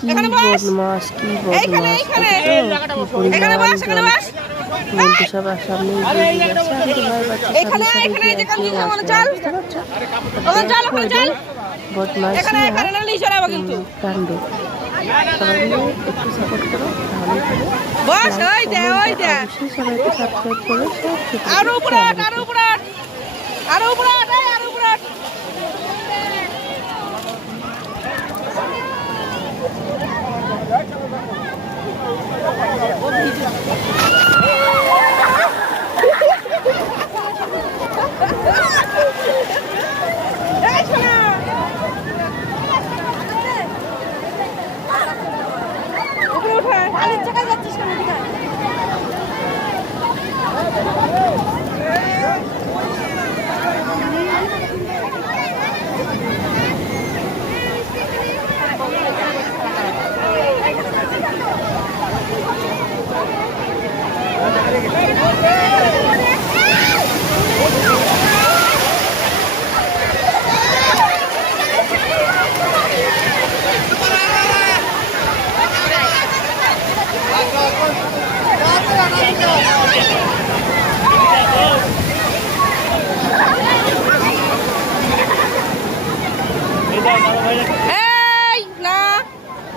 কি বদমাস কি বদমাস বন্ধু সবার সামনে বদমাস কাণ্ড সবাই একটু সাপোর্ট করো তাহলে অবশ্যই সবাইকে সাবস্ক্রাইব করো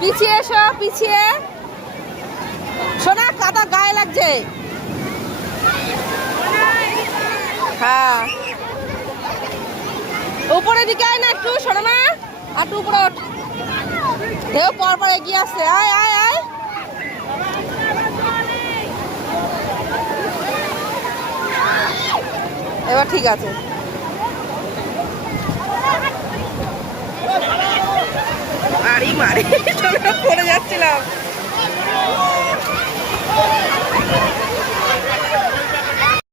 পিছিয়ে এসো পিছিয়ে সোনা কাদা গায়ে লাগছে হ্যাঁ উপরের দিকে আয় না একটু সোনা মা আর একটু উপরে ওঠ ঢেউ পর এগিয়ে আসছে আয় আয় আয় এবার ঠিক আছে আরে মারে সোনা